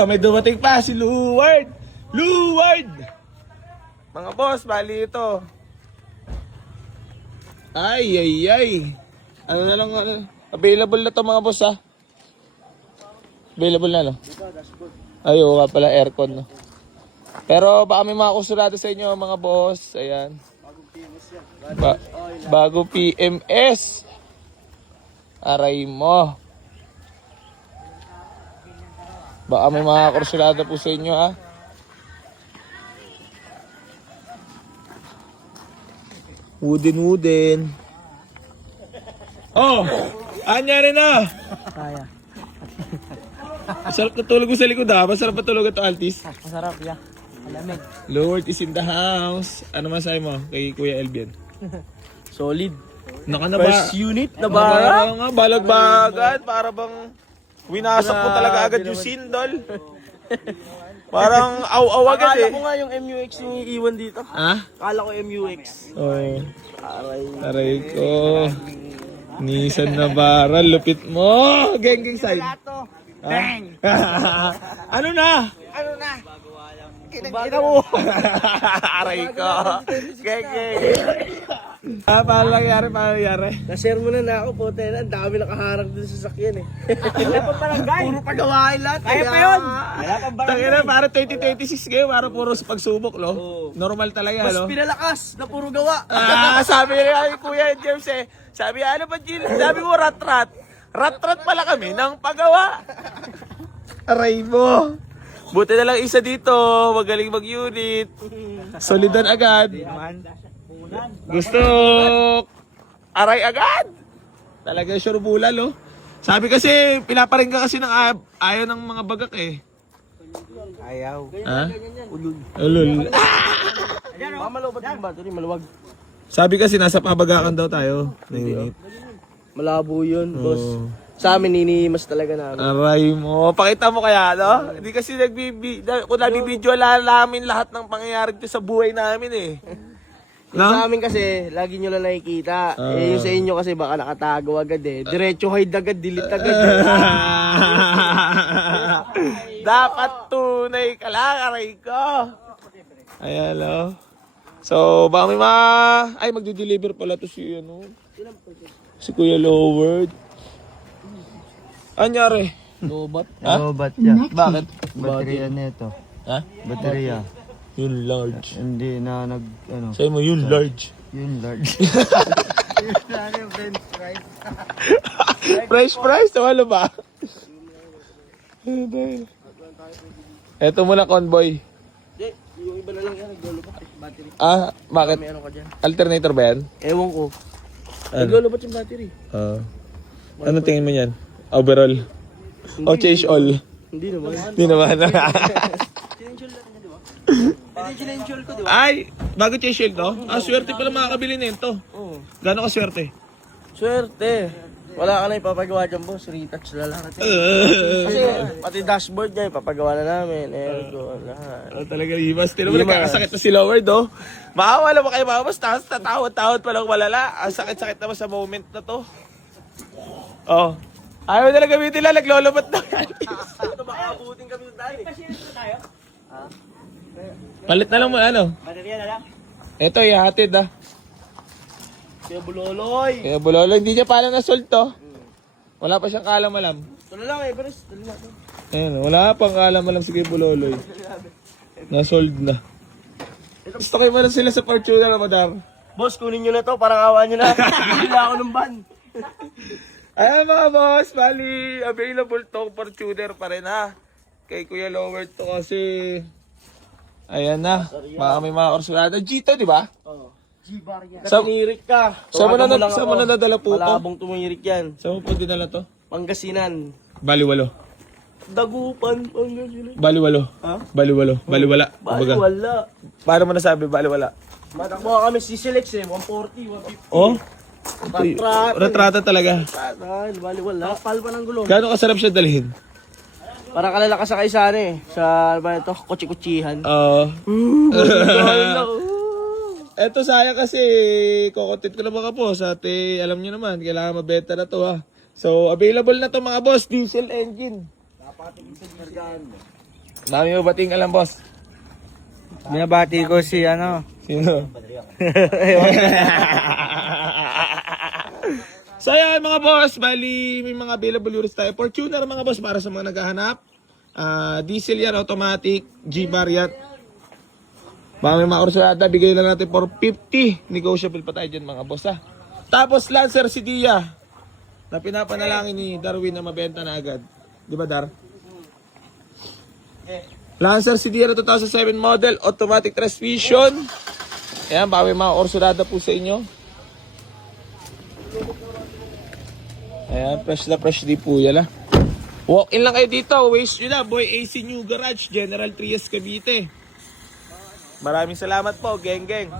Ito, may dumating pa si Luward. Luward! Mga boss, bali ito. Ay. Ano na lang, ano. Available na to mga boss, ha? Available na, no? Ay, oo nga pala, aircon, no? Pero baka may mga kusurado sa inyo, mga boss. Ayan. Bago PMS. Aray mo. Baka may mga kursulada po sa inyo, ha? Wooden. Oh! Anyari na! Kaya. Masarap na tulog mo sa likod, ha? Masarap na tulog ito, Altis. Masarap, ya. Malamig. Lord is in the house. Ano masabi mo kay Kuya Elbian? Solid. Naka na ba? First unit na bara. Nga, balag-bagad. Para bang winasok mo talaga agad yung sindol. Parang aw-aw agad Akala eh. ko nga yung MUX yung iiwan dito. Ha? Akala ko MUX. Oh, Aray. aray ko. Nissan Navara, lupit mo. Geng side. Bang! Ano na? Ano na? Kinagina mo. Aray ko. Geng. Paano nangyari? Na-share mo na ako po, Tena. Ang dami nakaharang dun sa sakyan eh. Wala pa barangay. Puro pagawain lahat. Kaya pa yun. Wala pa barangay. Tangina, para 2026 ngayon, para puro sa pagsubok, lo. Normal talaga, Mas lo. pinalakas na puro gawa. Sabi ni Kuya James eh. Sabi, ano ba, Jill? Sabi mo, rat-rat. Rat-rat pala kami ng paggawa. Aray mo. Buti na lang isa dito. Magaling mag-unit. Solidan agad. Gusto aray agad. Talaga sure bulal, oh. Sabi kasi, pinaparingga kasi ng ayaw ng mga bagak eh. Ayaw. Ha? Ulul. Ulul. Maluwag yung battery, maluwag. Sabi kasi nasa pabagakan daw tayo. Nanginip. Malabo yun, boss. Sa amin, ninimas talaga namin. Aray mo. Pakita mo kaya, no? Hindi kasi kung nabibidyo namin lahat ng pangyayari dito sa buhay namin eh. Yung sa amin kasi, lagi nyo lang nakikita. Eh, yung sa inyo kasi baka nakatago agad eh. Diretso hide agad, delete agad. Dapat tunay ka lang, aray ko. Ayan, lo. So, baka may ay, magdi-deliver pala to si, ano? Si Kuya Loward. Anyari? Lobat. Ha? Lobat niya. Bakit? Baterya nito. Ha? Baterya. Yun large. Hindi na ano. Sa'yo mo, yun large. Yun large. Fresh price, tawalo ba? Eto muna, convoy. Hindi, yung iba na lang yan, naglulubat eh, battery. Ah, bakit? May ano ka dyan? Alternator ba yan? Ewan ko. Ano? Naglulubat yung battery. Anong tingin mo yan? Overall? O change all? Hindi naman. Hindi naman. Credential natin yan, di ba? Credential ko, di ba? Ay, bago change shield, no? Swerte pala makakabili nito. Oo. Gano'n ka swerte? Swerte. Wala ka na ipapagawa dyan, boss. Retouch na lang natin. Kasi pati dashboard niya, ipapagawa na namin. Aircon, lahat. Talaga, Ibas. Tino mo, nagkakasakit na si Loward, oh. Maawa mo kayo, mga boss. Tapos tatawad-tawad pa lang malala. Ang sakit-sakit naman sa moment na to. Oh. Ayaw na lang gamitin lang, naglolobat na. Ito baka abutin kami sa tayo. Palit na lang mo, ano? Baterya na lang. Ito, ihatid, ah. Kaya buloloy. Kaya bulolo, hindi niya pala na-sold to. Wala pa siyang kalam-alam. Ito na lang eh, Paris. Dali natin. Ayun, wala pang kalam-alam si Kuya Buloloy. Na-sold na. Gusto kayo mo na sila sa Fortuner, Madar. Boss, kunin nyo na to. Parang awa nyo na. Bili ako ng van. Ayan mga boss, bali, available to Fortuner pa rin ha. Kay Kuya Loward to kasi, ayan na, baka may mga orsulada. Gito, di ba? Oo. G-bar yan. Sa- Tumirik ka. Saan mo Tawagan lang saan mo ako. nadadala po to? Malabong tumirik yan. Saan mo po dinala to? Pangasinan. Baliwalo. Dagupan. Pangasinan. Baliwalo. Ha? Baliwalo. Baliwala. Bali, Kumbaga. wala. Paano mo nasabi baliwala? Matakbo kami si Silex eh. 140, 150. Oh? Retrata. Retrata talaga. Bali, wala. Kapal pa ng gulong. Gaano kasarap siya dalhin? Parang kalala ka sa kaisa eh. Sa, ano ba ito? Kutsi-kutsihan. Eto sayang kasi kokontent ko na mga boss. Ate, alam nyo naman, kailangan mabenta na to ha. So, available na to mga boss, diesel engine. Dami mo bating alam, boss. Binabati ko si ano. Sino? So yan mga boss, bali may mga available units tayo. Fortuner mga boss para sa mga naghahanap. Diesel yan, automatic, G-Bar yan. Baka may mga orsulada, bigay na natin for 50. Negotiable pa tayo dyan mga boss ha. Tapos Lancer Cydia na pinapanalangin ni Darwin na mabenta na agad. Di ba Dar? Lancer Cydia na 2007 model, automatic transmission. Ayan, baka may mga orsulada po sa inyo. Ayan, fresh na fresh di po yan ha. Walk in lang kayo dito, waste nyo na. Boy AC New Garage, General Trias Cavite. Maraming salamat po, geng geng.